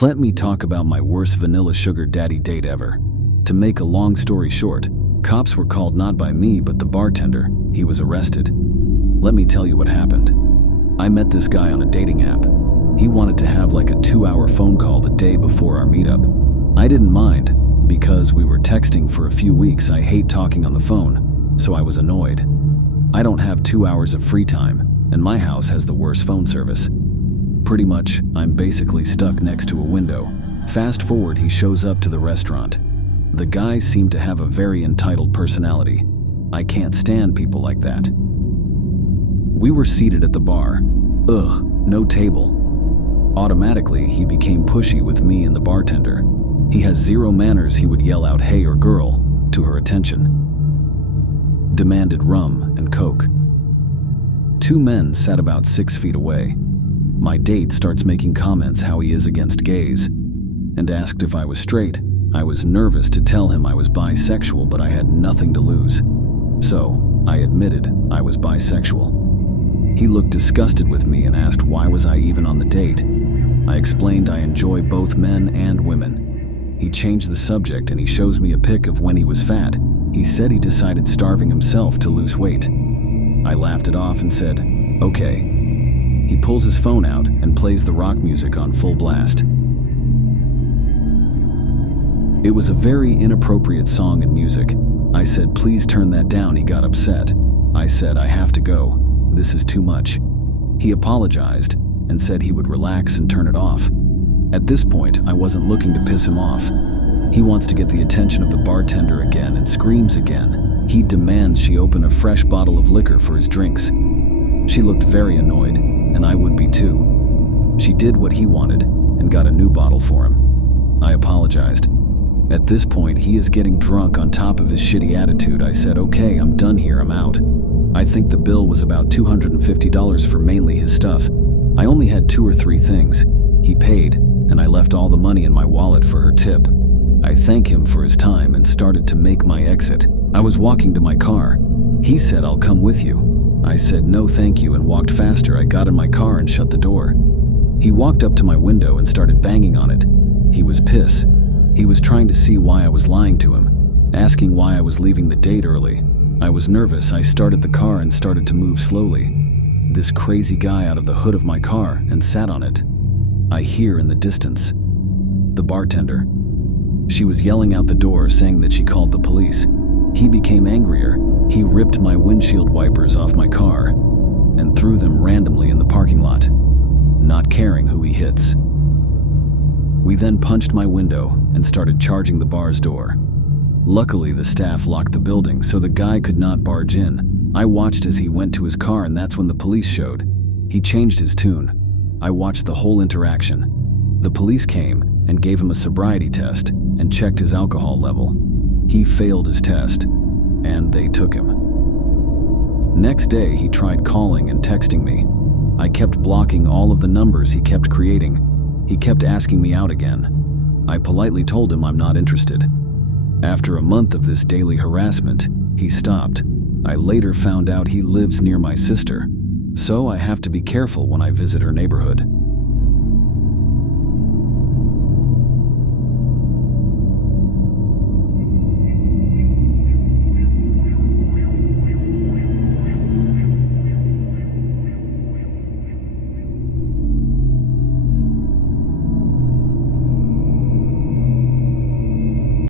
Let me talk about my worst vanilla sugar daddy date ever. To make a long story short, cops were called not by me but the bartender. He was arrested. Let me tell you what happened. I met this guy on a dating app. He wanted to have like a 2-hour phone call the day before our meetup. I didn't mind, because we were texting for a few weeks. I hate talking on the phone, so I was annoyed. I don't have 2 hours of free time, and my house has the worst phone service. Pretty much, I'm basically stuck next to a window. Fast forward, he shows up to the restaurant. The guy seemed to have a very entitled personality. I can't stand people like that. We were seated at the bar. Ugh, no table. Automatically, he became pushy with me and the bartender. He has zero manners. He would yell out, "Hey," or "girl," to her attention. Demanded rum and coke. 2 men sat about 6 feet away. My date starts making comments how he is against gays, and asked if I was straight. I was nervous to tell him I was bisexual, but I had nothing to lose. So, I admitted I was bisexual. He looked disgusted with me and asked why was I even on the date. I explained I enjoy both men and women. He changed the subject and he shows me a pic of when he was fat. He said he decided starving himself to lose weight. I laughed it off and said, "Okay." He pulls his phone out and plays the rock music on full blast. It was a very inappropriate song and music. I said, "Please turn that down." He got upset. I said, "I have to go. This is too much." He apologized and said he would relax and turn it off. At this point, I wasn't looking to piss him off. He wants to get the attention of the bartender again and screams again. He demands she open a fresh bottle of liquor for his drinks. She looked very annoyed, and I would be too. She did what he wanted and got a new bottle for him. I apologized. At this point, he is getting drunk on top of his shitty attitude. I said, "Okay, I'm done here, I'm out." I think the bill was about $250 for mainly his stuff. I only had 2 or 3 things. He paid, and I left all the money in my wallet for her tip. I thank him for his time and started to make my exit. I was walking to my car. He said, "I'll come with you." I said, "No thank you," and walked faster. I got in my car and shut the door. He walked up to my window and started banging on it. He was pissed. He was trying to see why I was lying to him, asking why I was leaving the date early. I was nervous. I started the car and started to move slowly. This crazy guy out of the hood of my car and sat on it. I hear in the distance the bartender. She was yelling out the door saying that she called the police. He became angrier. He ripped my windshield wipers off my car and threw them randomly in the parking lot, not caring who he hits. We then punched my window and started charging the bar's door. Luckily, the staff locked the building so the guy could not barge in. I watched as he went to his car, and that's when the police showed. He changed his tune. I watched the whole interaction. The police came and gave him a sobriety test and checked his alcohol level. He failed his test, and they took him. Next day, he tried calling and texting me. I kept blocking all of the numbers he kept creating. He kept asking me out again. I politely told him I'm not interested. After a month of this daily harassment, he stopped. I later found out he lives near my sister, so I have to be careful when I visit her neighborhood.